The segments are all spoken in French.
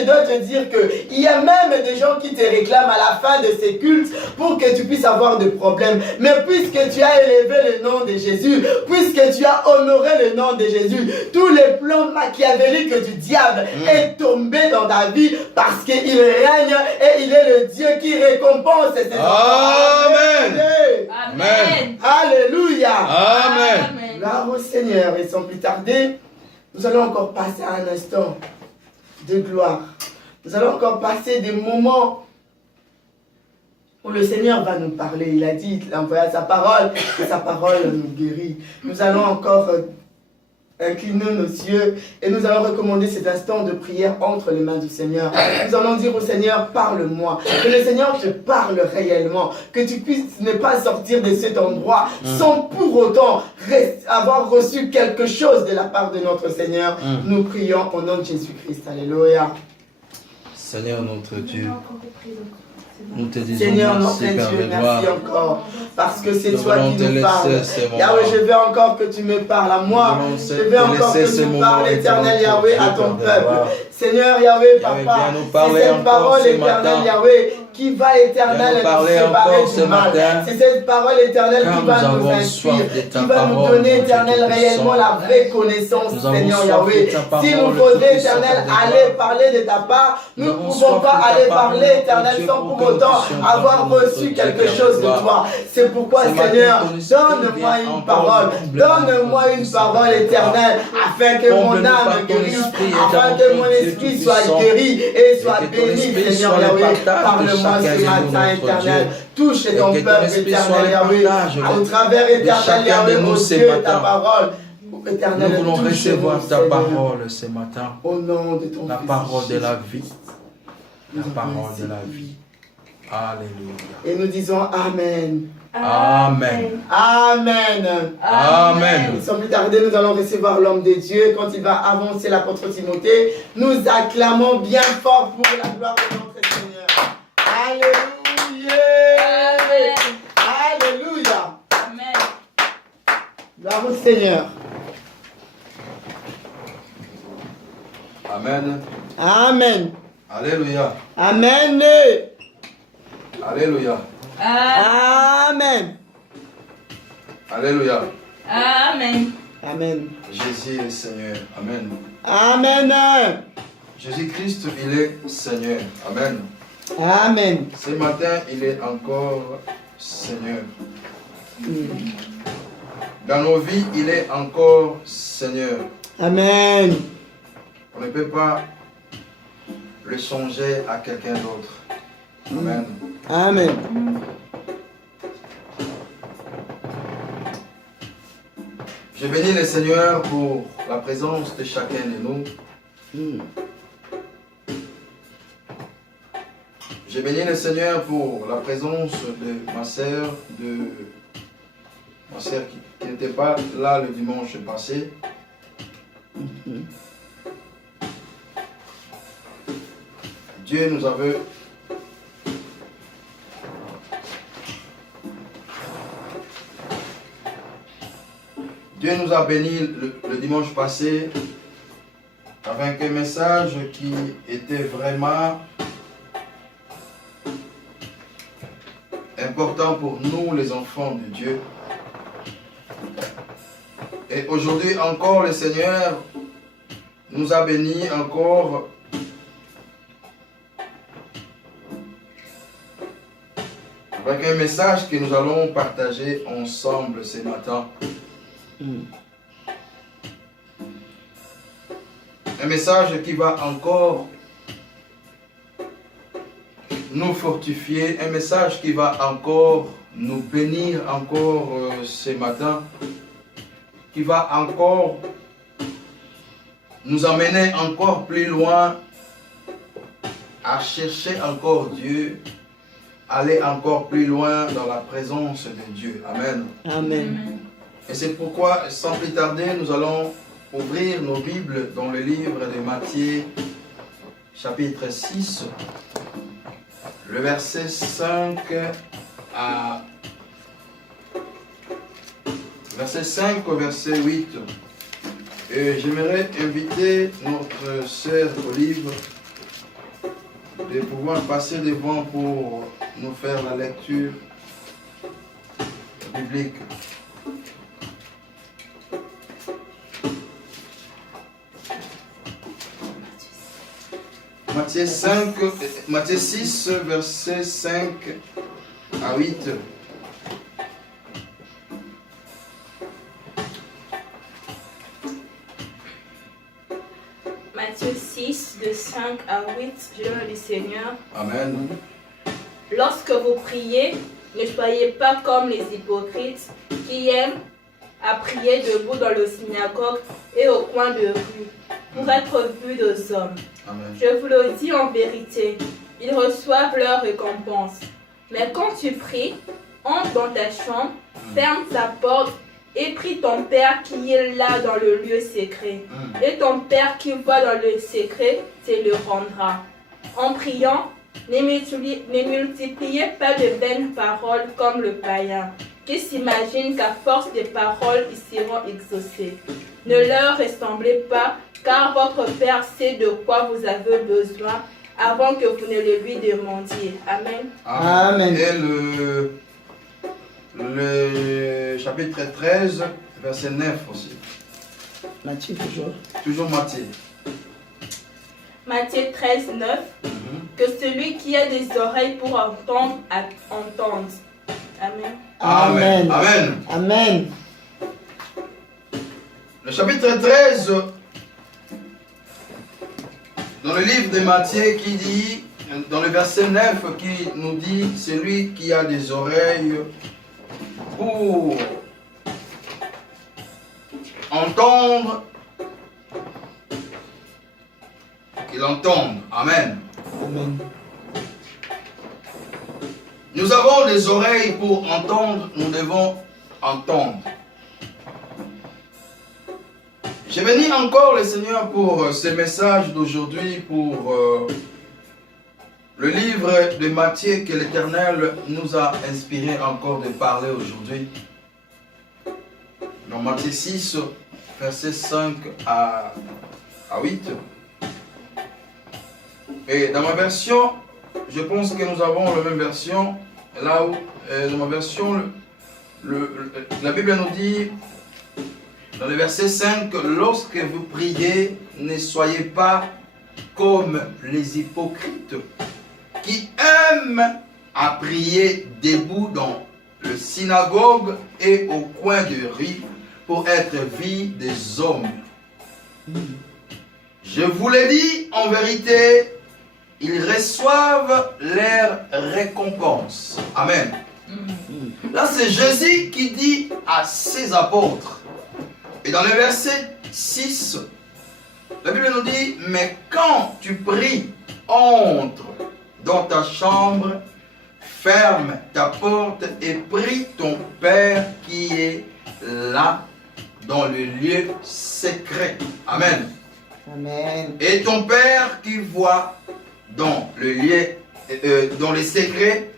je dois te dire qu'il y a même des gens qui te réclament à la fin de ces cultes pour que tu puisses avoir des problèmes. Mais puisque tu as élevé le nom de Jésus, puisque tu as honoré le nom de Jésus, tous les plans machiavéliques du diable est tombé dans ta vie parce qu'il règne et il est le Dieu qui récompense ses enfants. Amen. Amen. Alléluia. Amen. Gloire au Seigneur. Et sans plus tarder, nous allons encore passer à un instant de gloire. Nous allons encore passer des moments où le Seigneur va nous parler. Il a dit, il a envoyé sa parole, et sa parole nous guérit. Nous allons encore incliner nos yeux et nous allons recommander cet instant de prière entre les mains du Seigneur. Nous allons dire au Seigneur, parle-moi. Que le Seigneur te parle réellement. Que tu puisses ne pas sortir de cet endroit sans pour autant avoir reçu quelque chose de la part de notre Seigneur. Nous prions au nom de Jésus-Christ. Alléluia. Seigneur notre Dieu, nous te disons Seigneur, merci, notre Père Dieu, de gloire. merci encore, parce que c'est Nous toi voulons qui te nous parles. laisser ces moments. Yahweh, je veux encore que tu me parles à moi. Nous voulons Je veux encore te laisser que ces tu moments parles, éternel et Yahweh, ton à Dieu, ton Père de peuple. gloire. Seigneur Yahweh, Yahweh, Papa, viens nous c'est parler cette encore parole, ce éternel matin. Yahweh, qui va, éternel, Viens nous parler nous séparer encore du ce mal. matin. C'est cette parole, éternelle, Car qui va nous nous avons inspirer, soif de ta qui va nous parole, donner, mon Dieu éternel, réellement Tout-Puissant. la vraie connaissance, Nous avons Seigneur soif Yahweh. de ta parole, S'il nous faudrait, Tout-Puissant, éternel, Père de aller gloire. parler de ta part, nous ne avons pouvons soif pas de ta aller parole, parler, mon éternel, Dieu, sans pour pour que nous autant puissions avoir entendre notre reçu Dieu, quelque Père de chose de gloire. toi. C'est pourquoi, Ce matin, Seigneur, ton esprit donne-moi vient une encore parole, combler donne-moi notre une Dieu, parole Père de gloire. éternelle, afin que mon Comble-nous par âme ton guérisse, esprit, afin éternel, que mon Dieu esprit soit Tout-Puissant. guéri et soit Et que ton béni, esprit Seigneur soit le Yahweh. partage de Parle-moi chacun ce de nous, matin, notre éternel. Dieu. Touche Et ton que ton peuple, esprit soit éternel le Yahweh, partage au travers, éternel chacun de Yahweh, nous au ce Dieu, ta matin. parole. Nous Éternel, voulons touche-nous, recevoir ta Seigneur, parole ce matin. au nom de ton La Fils parole de la vie. La Nous parole avons de la ainsi vie. Alléluia. Et nous disons Amen. Amen. Amen. Amen. Sans plus tarder, nous allons recevoir l'homme de Dieu. Quand il va avancer l'apôtre Timothée, nous acclamons bien fort pour la gloire de notre Seigneur. Alléluia. Amen. Alléluia. Amen. Gloire au Seigneur. Amen. Amen. Alléluia. Amen. Alléluia. Amen. Alléluia. Amen. Amen. Jésus est Seigneur. Amen. Amen. Jésus-Christ, il est Seigneur. Amen. Amen. Ce matin, il est encore Seigneur. Dans nos vies, il est encore Seigneur. Amen. On ne peut pas le songer à quelqu'un d'autre. Amen. Amen. Je bénis le Seigneur pour la présence de chacun de nous. Je bénis le Seigneur pour la présence de ma sœur, qui n'était pas là le dimanche passé. Dieu nous avait bénis le dimanche passé avec un message qui était vraiment important pour nous, les enfants de Dieu. Et aujourd'hui encore, le Seigneur nous a bénis encore avec un message que nous allons partager ensemble ce matin. Un message qui va encore nous fortifier, un message qui va encore nous bénir encore ce matin, qui va encore nous amener encore plus loin à chercher encore Dieu, aller encore plus loin dans la présence de Dieu. Amen. Amen. Et c'est pourquoi, sans plus tarder, nous allons ouvrir nos Bibles dans le livre de Matthieu, chapitre 6, le verset 5 au verset 8. Et j'aimerais inviter notre sœur Olive de pouvoir passer devant pour nous faire la lecture biblique. Matthieu 6, versets 5 à 8. Matthieu 6, de 5 à 8, je le nom du Seigneur. Amen. Lorsque vous priez, ne soyez pas comme les hypocrites qui aiment à prier debout dans le synagogue et au coin de rue pour être vus des hommes. Amen. Je vous le dis en vérité, ils reçoivent leur récompense. Mais quand tu pries, entre dans ta chambre, ferme ta porte et prie ton Père qui est là dans le lieu secret. Et ton Père qui voit dans le secret te le rendra. En priant, ne multipliez pas de vaines paroles comme le païen, qui s'imagine qu'à force de paroles, ils seront exaucés. Ne leur ressemblez pas, car votre Père sait de quoi vous avez besoin avant que vous ne le lui demandiez. Amen. Amen. Et le chapitre 13, verset 9 aussi. Matthieu toujours. Toujours Matthieu. Matthieu 13, 9. Que celui qui a des oreilles pour entendre, entende. Amen. Amen. Amen. Amen. Le chapitre 13, dans le livre de Matthieu, qui dit, dans le verset 9, qui nous dit, celui qui a des oreilles pour entendre, qu'il entende. Amen. Amen. Nous avons des oreilles pour entendre, nous devons entendre. J'ai béni encore le Seigneur pour ce message d'aujourd'hui, pour le livre de Matthieu que l'Éternel nous a inspiré encore de parler aujourd'hui. Dans Matthieu 6, versets 5 à 8. Et dans ma version, je pense que nous avons la même version. Là où, dans ma version, la Bible nous dit, dans le verset 5, lorsque vous priez, ne soyez pas comme les hypocrites qui aiment à prier debout dans le synagogue et au coin de rue pour être vus des hommes. Je vous l'ai dit, en vérité, ils reçoivent leur récompense. Amen. Là, c'est Jésus qui dit à ses apôtres. Et dans le verset 6, la Bible nous dit, mais quand tu pries, entre dans ta chambre, ferme ta porte et prie ton Père qui est là dans le lieu secret. Amen. Amen. Et ton Père qui voit dans le lieu, dans les secrets,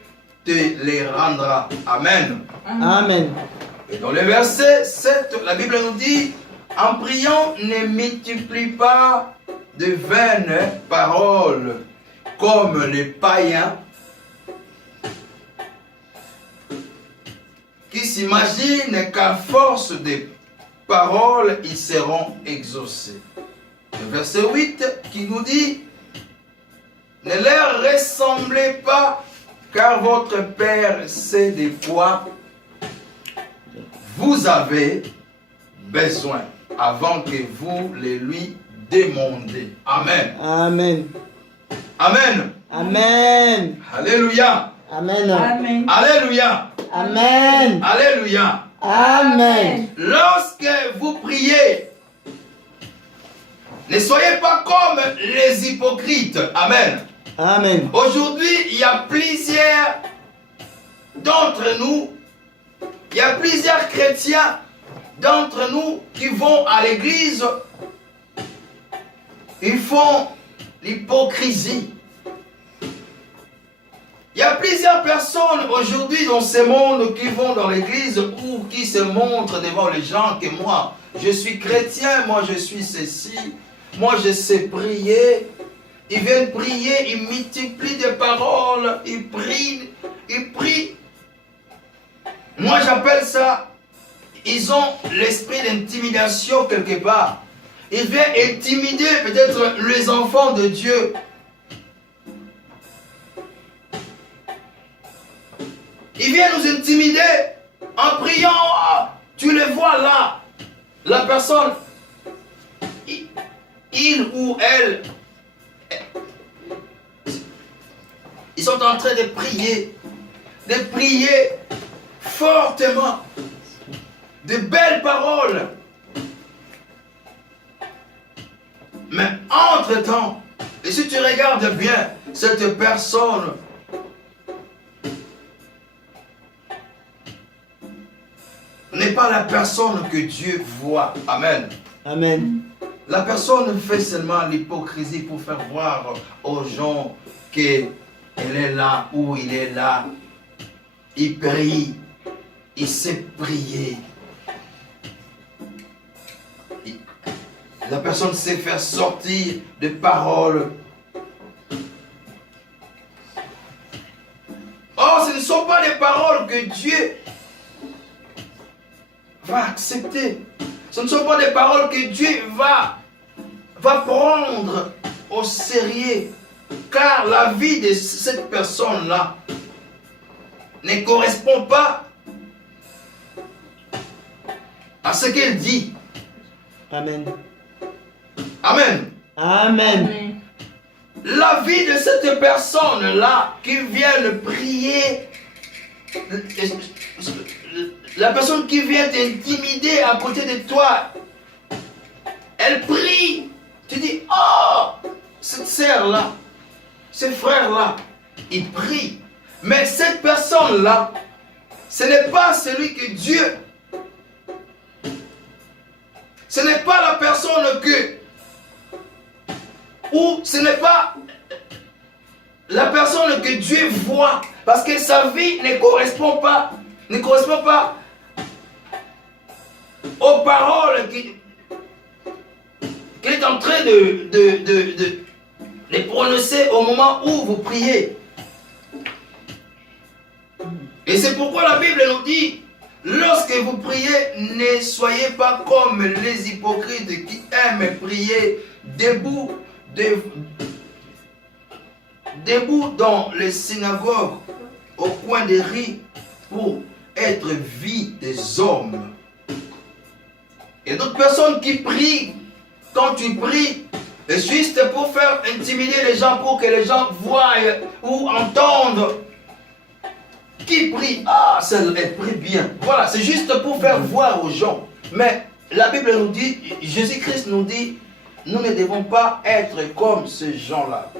te les rendra. Amen. Amen. Et dans le verset 7, la Bible nous dit, en priant, ne multiplie pas de vaines paroles comme les païens qui s'imaginent qu'à force de paroles, ils seront exaucés. Le verset 8 qui nous dit, ne leur ressemblez pas, car votre Père sait de quoi vous avez besoin avant que vous les lui demandiez. Amen. Amen. Amen. Amen. Alléluia. Amen. Amen. Alléluia. Amen. Alléluia. Amen. Lorsque vous priez, ne soyez pas comme les hypocrites. Amen. Amen. Aujourd'hui, il y a plusieurs d'entre nous, il y a plusieurs chrétiens d'entre nous qui vont à l'église, ils font l'hypocrisie. Il y a plusieurs personnes aujourd'hui dans ce monde qui vont dans l'église ou qui se montrent devant les gens que moi, je suis chrétien, moi je suis ceci, moi je sais prier, Ils viennent prier, ils multiplient des paroles, ils prient, ils prient. Moi j'appelle ça, ils ont l'esprit d'intimidation quelque part. Ils viennent intimider peut-être les enfants de Dieu. Ils viennent nous intimider en priant. Oh, tu les vois là. La personne, il ou elle, ils sont en train de prier fortement, de belles paroles. Mais entre-temps, et si tu regardes bien, cette personne n'est pas la personne que Dieu voit. Amen. Amen. La personne fait seulement l'hypocrisie pour faire voir aux gens qu'elle est là ou il est là. Il prie. Il sait prier. La personne sait faire sortir des paroles. Or, ce ne sont pas des paroles que Dieu va accepter. Ce ne sont pas des paroles que Dieu va prendre au sérieux. Car la vie de cette personne-là ne correspond pas à ce qu'elle dit. Amen. Amen. Amen. La vie de cette personne-là qui vient prier, la personne qui vient t'intimider à côté de toi, elle prie. Tu dis, oh, cette sœur-là, ce frère-là, il prie. Mais cette personne-là, ce n'est pas celui que Dieu, ce n'est pas la personne que, ou ce n'est pas la personne que Dieu voit, parce que sa vie ne correspond pas aux paroles qu'il est en train de prononcer au moment où vous priez. Et c'est pourquoi la Bible nous dit, lorsque vous priez, ne soyez pas comme les hypocrites qui aiment prier debout dans les synagogues, au coin des rues, pour être vus des hommes. Il y a d'autres personnes qui prient. Quand tu pries, c'est juste pour faire intimider les gens, pour que les gens voient ou entendent. Qui prie? Ah, elle prie bien. Voilà, c'est juste pour faire voir aux gens. Mais la Bible nous dit, Jésus-Christ nous dit, nous ne devons pas être comme ces gens-là.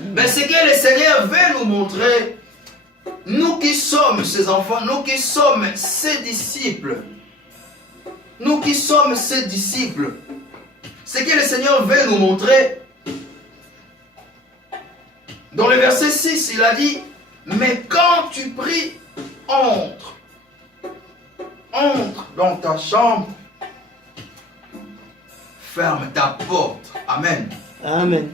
Mais ce que le Seigneur veut nous montrer, nous qui sommes ses enfants, nous qui sommes ses disciples, ce que le Seigneur veut nous montrer, dans le verset 6, il a dit, mais quand tu pries, entre dans ta chambre, ferme ta porte. Amen. Amen.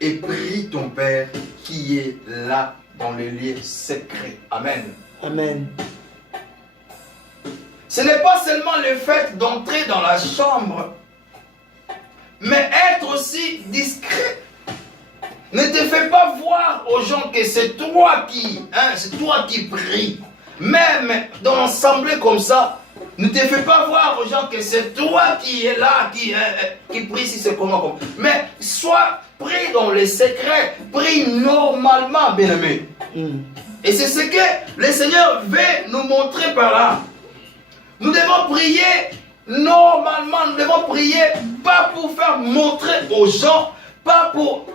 Et prie ton Père qui est là dans les lieux secrets. Amen. Amen. Ce n'est pas seulement le fait d'entrer dans la chambre, mais être aussi discret. Ne te fais pas voir aux gens que c'est toi qui pries. Même dans l'assemblée comme ça, ne te fais pas voir aux gens que c'est toi qui es là, qui prie si c'est comment. Mais sois prie dans les secrets, prie normalement, bien-aimé. Et c'est ce que le Seigneur veut nous montrer par là. Nous devons prier normalement, nous devons prier pas pour faire montrer aux gens, pas pour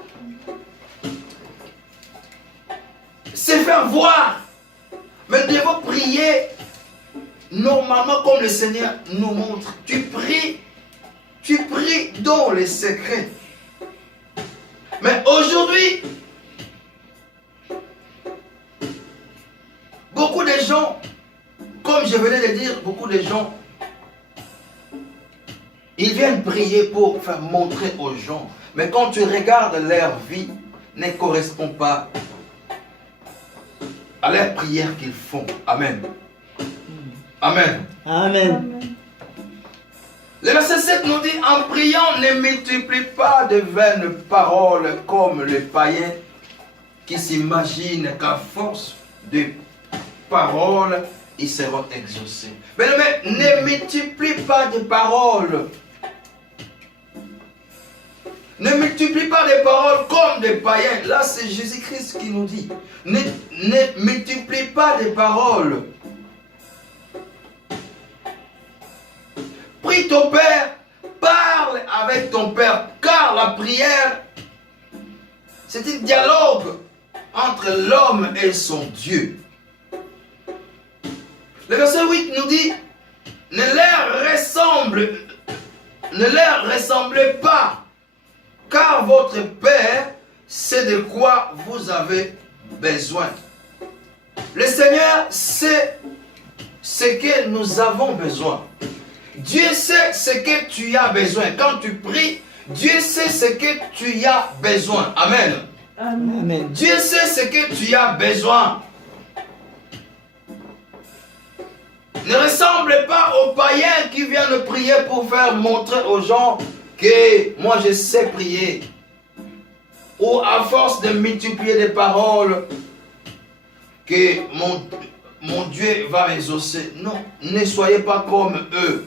se faire voir, mais nous devons prier normalement comme le Seigneur nous montre. Tu pries dans les secrets. Mais aujourd'hui, beaucoup de gens, comme je venais de dire, beaucoup de gens, ils viennent prier pour faire montrer aux gens. Mais quand tu regardes leur vie, ne correspond pas à la prière qu'ils font. Amen. Amen. Amen. Le verset 7 nous dit, en priant, ne multiplie pas de vaines paroles comme les païens qui s'imaginent qu'à force de paroles, ils seront exaucés. Mais ne multiplie pas de paroles. Ne multiplie pas des paroles comme des païens. Là, c'est Jésus-Christ qui nous dit. Ne multiplie pas des paroles. Prie ton Père, parle avec ton Père, car la prière, c'est un dialogue entre l'homme et son Dieu. Le verset 8 nous dit, ne leur ressemblez pas, car votre Père sait de quoi vous avez besoin. Le Seigneur sait ce que nous avons besoin. Dieu sait ce que tu as besoin. Quand tu pries, Dieu sait ce que tu as besoin. Amen. Amen. Dieu sait ce que tu as besoin. Ne ressemble pas aux païens qui viennent prier pour faire montrer aux gens que moi je sais prier. Ou à force de multiplier des paroles, que mon Dieu va exaucer. Non, ne soyez pas comme eux.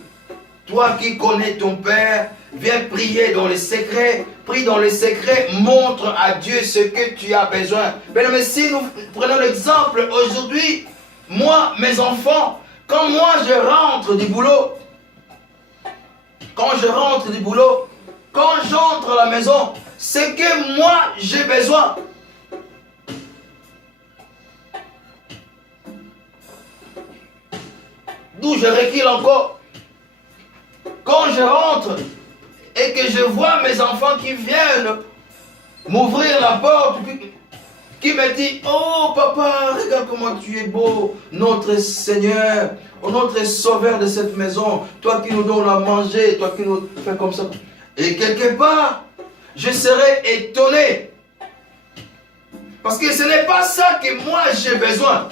Toi qui connais ton Père, viens prier dans les secrets. Prie dans les secrets, montre à Dieu ce que tu as besoin. Mais si nous prenons l'exemple aujourd'hui, moi, mes enfants, quand moi je rentre du boulot, quand j'entre à la maison, c'est que moi j'ai besoin. D'où je recule encore. Quand je rentre et que je vois mes enfants qui viennent m'ouvrir la porte, qui me dit, oh papa, regarde comment tu es beau, notre Seigneur, notre Sauveur de cette maison, toi qui nous donnes à manger, toi qui nous fais comme ça. Et quelque part, je serai étonné. Parce que ce n'est pas ça que moi j'ai besoin.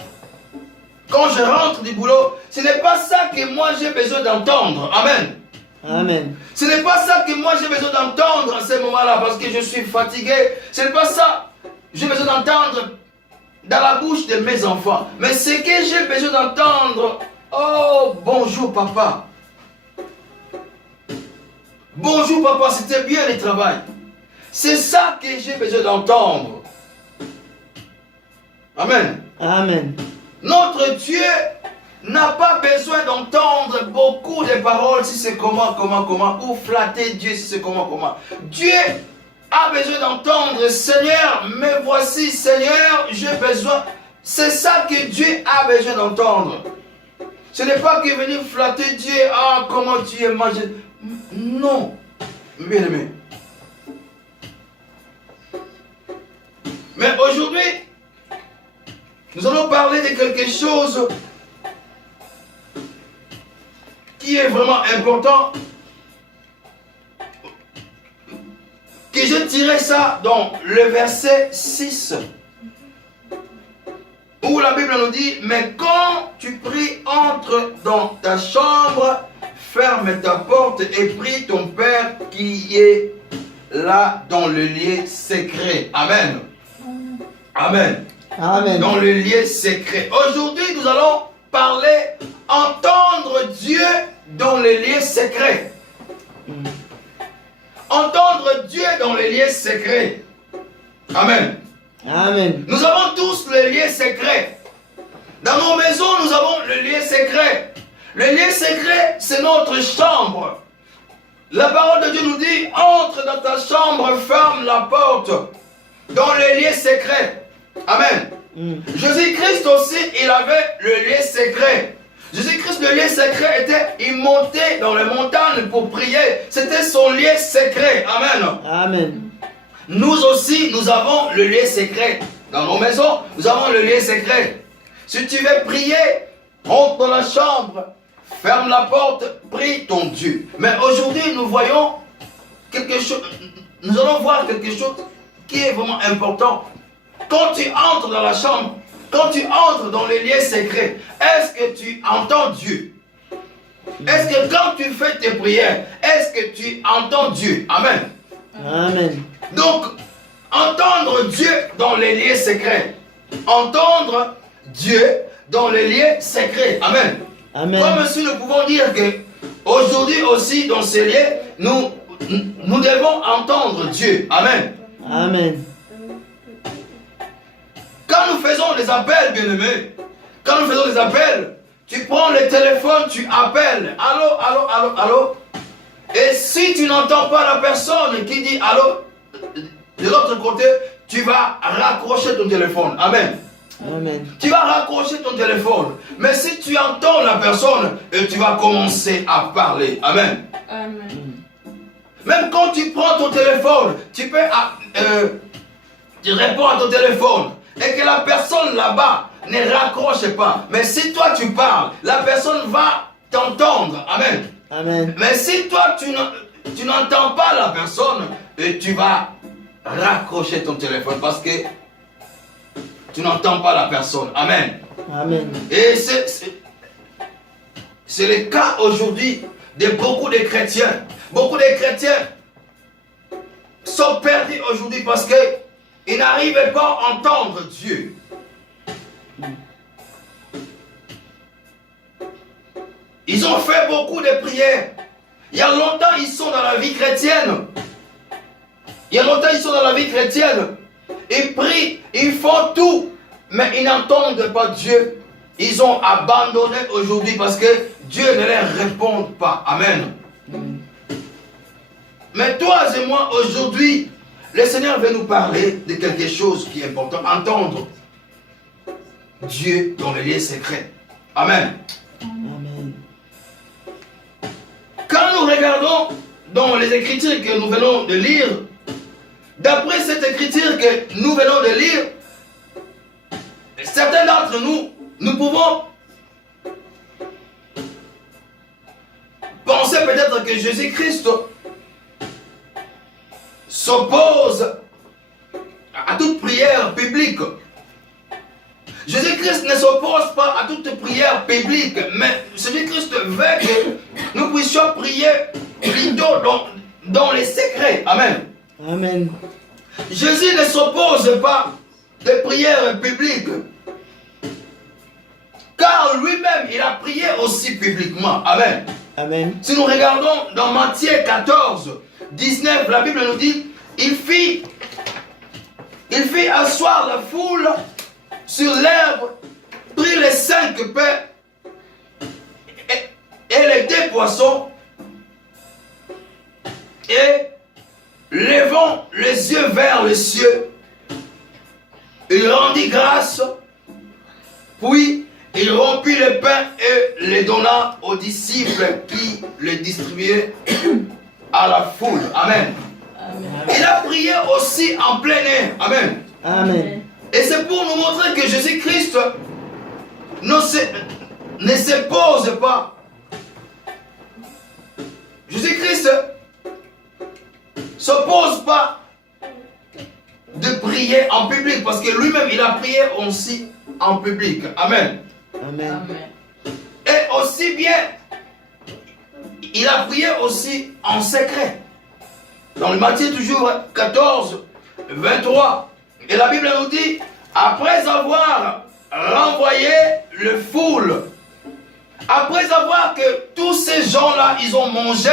Quand je rentre du boulot, ce n'est pas ça que moi j'ai besoin d'entendre. Amen. Amen. Ce n'est pas ça que moi j'ai besoin d'entendre à ce moment-là parce que je suis fatigué. Ce n'est pas ça que j'ai besoin d'entendre dans la bouche de mes enfants. Mais ce que j'ai besoin d'entendre, oh, bonjour papa. Bonjour papa, c'était bien le travail. C'est ça que j'ai besoin d'entendre. Amen. Amen. Notre Dieu n'a pas besoin d'entendre beaucoup de paroles si c'est comment, ou flatter Dieu si c'est comment. Dieu a besoin d'entendre, Seigneur, me voici, Seigneur, j'ai besoin. C'est ça que Dieu a besoin d'entendre. Ce n'est pas que venir flatter Dieu, ah, comment tu es mangé. Non, bien aimé. Mais aujourd'hui, nous allons parler de quelque chose qui est vraiment important. Que je tirais ça dans le verset 6. Où la Bible nous dit, mais quand tu pries, entre dans ta chambre, ferme ta porte et prie ton Père qui est là dans le lieu secret. Amen. Amen. Amen. Dans le lieu secret. Aujourd'hui, nous allons parler, entendre Dieu dans le lieu secret. Entendre Dieu dans les lieux secrets. Amen. Amen. Nous avons tous les lieux secrets. Dans nos maisons, nous avons le lieu secret. Le lieu secret, c'est notre chambre. La parole de Dieu nous dit, entre dans ta chambre, ferme la porte. Dans le lieu secret. Amen. Jésus-Christ aussi, il avait le lieu secret. Jésus-Christ, le lieu secret était, il montait dans les montagnes pour prier. C'était son lieu secret. Amen. Amen. Nous aussi, nous avons le lieu secret. Dans nos maisons, nous avons le lieu secret. Si tu veux prier, entre dans la chambre, ferme la porte, prie ton Dieu. Mais aujourd'hui, nous voyons quelque chose, nous allons voir quelque chose qui est vraiment important. Quand tu entres dans la chambre, quand tu entres dans les lieux secrets, est-ce que tu entends Dieu? Est-ce que quand tu fais tes prières, est-ce que tu entends Dieu? Amen. Amen. Donc, entendre Dieu dans les lieux secrets. Entendre Dieu dans les lieux secrets. Amen. Amen. Comme si nous pouvons dire que aujourd'hui aussi dans ces lieux, nous devons entendre Dieu. Amen. Amen. Quand nous faisons des appels, bien-aimés, quand nous faisons des appels, tu prends le téléphone, tu appelles. Allô, allô, allô, allô. Et si tu n'entends pas la personne qui dit allô, de l'autre côté, tu vas raccrocher ton téléphone. Amen. Amen. Tu vas raccrocher ton téléphone. Mais si tu entends la personne, tu vas commencer à parler. Amen. Amen. Même quand tu prends ton téléphone, tu peux tu réponds à ton téléphone et que la personne là-bas ne raccroche pas. Mais si toi tu parles, la personne va t'entendre. Amen. Amen. Mais si toi tu n'entends pas la personne, tu vas raccrocher ton téléphone parce que tu n'entends pas la personne. Amen. Amen. Et c'est le cas aujourd'hui de beaucoup de chrétiens. Beaucoup de chrétiens sont perdus aujourd'hui parce qu'ils n'arrivent pas à entendre Dieu. Ils ont fait beaucoup de prières. Il y a longtemps, ils sont dans la vie chrétienne. Il y a longtemps, ils sont dans la vie chrétienne. Ils prient, ils font tout, mais ils n'entendent pas Dieu. Ils ont abandonné aujourd'hui parce que Dieu ne leur répond pas. Amen. Mais toi et moi, aujourd'hui, le Seigneur veut nous parler de quelque chose qui est important. Entendre Dieu dans les lieux secrets. Amen. Amen. Quand nous regardons dans les Écritures que nous venons de lire, d'après cette Écriture que nous venons de lire, certains d'entre nous, nous pouvons penser peut-être que Jésus-Christ s'oppose à toute prière publique. Jésus-Christ ne s'oppose pas à toute prière publique, mais Jésus-Christ veut que nous puissions prier plutôt dans les secrets. Amen. Amen. Jésus ne s'oppose pas de prière publique, car lui-même, il a prié aussi publiquement. Amen. Amen. Si nous regardons dans Matthieu 14, 19, la Bible nous dit, il fit asseoir la foule sur l'herbe, prit les 5 pains et les 2 poissons, et levant les yeux vers les cieux, il rendit grâce, puis il rompit le pain et les donna aux disciples qui le distribuaient à la foule. Amen. Amen. Il a prié aussi en plein air. Amen. Amen. Et c'est pour nous montrer que Jésus-Christ ne s'oppose pas. Jésus-Christ ne s'oppose pas de prier en public parce que lui-même il a prié aussi en public. Amen. Amen. Amen. Et aussi bien, il a prié aussi en secret. Dans le Matthieu toujours 14, 23. Et la Bible nous dit, après avoir renvoyé le foule, après avoir que tous ces gens-là, ils ont mangé,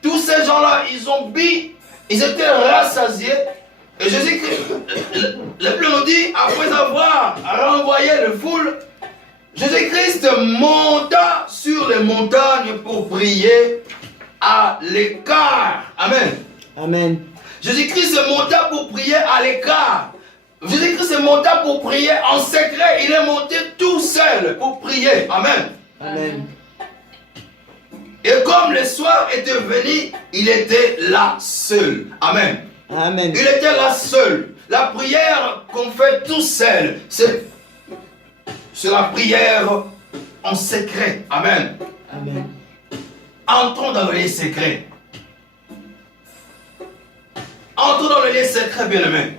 tous ces gens-là, ils ont bu, ils étaient rassasiés. Et Jésus-Christ, la Bible nous dit, après avoir renvoyé le foule, Jésus-Christ monta sur les montagnes pour prier à l'écart. Amen. Amen. Jésus-Christ monta pour prier à l'écart. Jésus-Christ monta pour prier en secret. Il est monté tout seul pour prier. Amen. Amen. Et comme le soir était venu, il était là seul. Amen. Amen. Il était là seul. La prière qu'on fait tout seul, c'est la prière en secret. Amen. Amen. Entrons dans le lieu secret. Entrons dans le lieu secret, bien-aimés.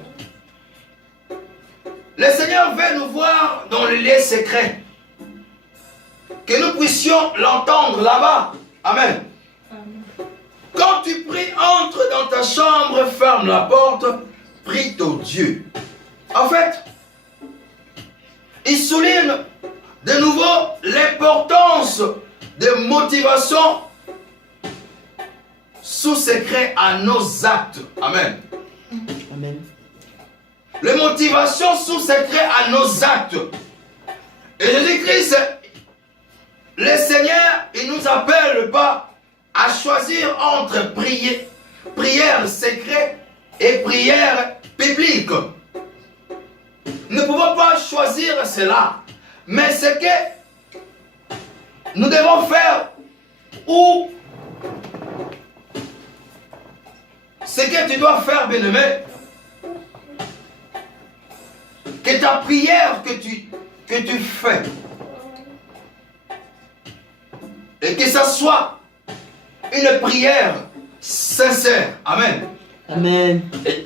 Le Seigneur veut nous voir dans le lieu secret. Que nous puissions l'entendre là-bas. Amen. Quand tu pries, entre dans ta chambre, ferme la porte, prie ton Dieu. En fait, il souligne de nouveau l'importance de motivation sous secret à nos actes. Amen. Amen. Les motivations sous secret à nos actes. Et Jésus-Christ, le Seigneur, il ne nous appelle pas à choisir entre prière secrète et prière publique. Nous ne pouvons pas choisir cela. Mais ce que nous devons faire, ou ce que tu dois faire, bien-aimé, que ta prière que tu fais, et que ça soit une prière sincère. Amen. Amen. Et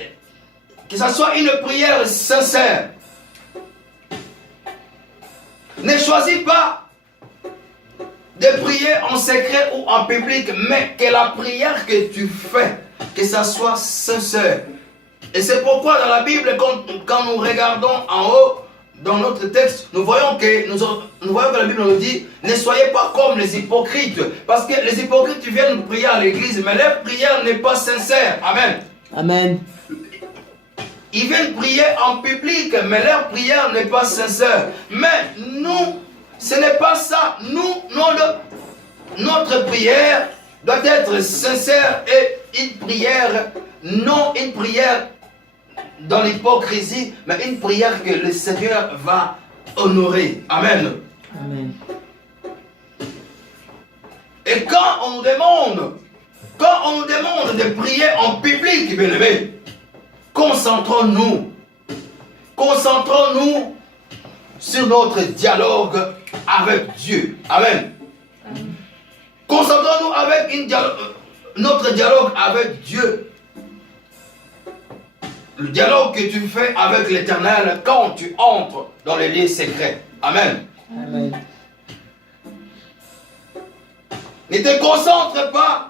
que ça soit une prière sincère. Ne choisis pas de prier en secret ou en public, mais que la prière que tu fais, que ça soit sincère. Et c'est pourquoi dans la Bible, quand nous regardons en haut, dans notre texte, nous voyons que la Bible nous dit, ne soyez pas comme les hypocrites. Parce que les hypocrites viennent prier à l'église, mais leur prière n'est pas sincère. Amen. Amen. Ils viennent prier en public, mais leur prière n'est pas sincère. Mais nous, ce n'est pas ça. Notre prière doit être sincère et une prière, non une prière dans l'hypocrisie, mais une prière que le Seigneur va honorer. Amen. Amen. Et quand on nous demande de prier en public, bien-aimés, concentrons-nous sur notre dialogue avec Dieu. Amen. Concentrons-nous avec notre dialogue avec Dieu. Le dialogue que tu fais avec l'Éternel quand tu entres dans les lieux secrets. Amen. Amen. Ne te concentre pas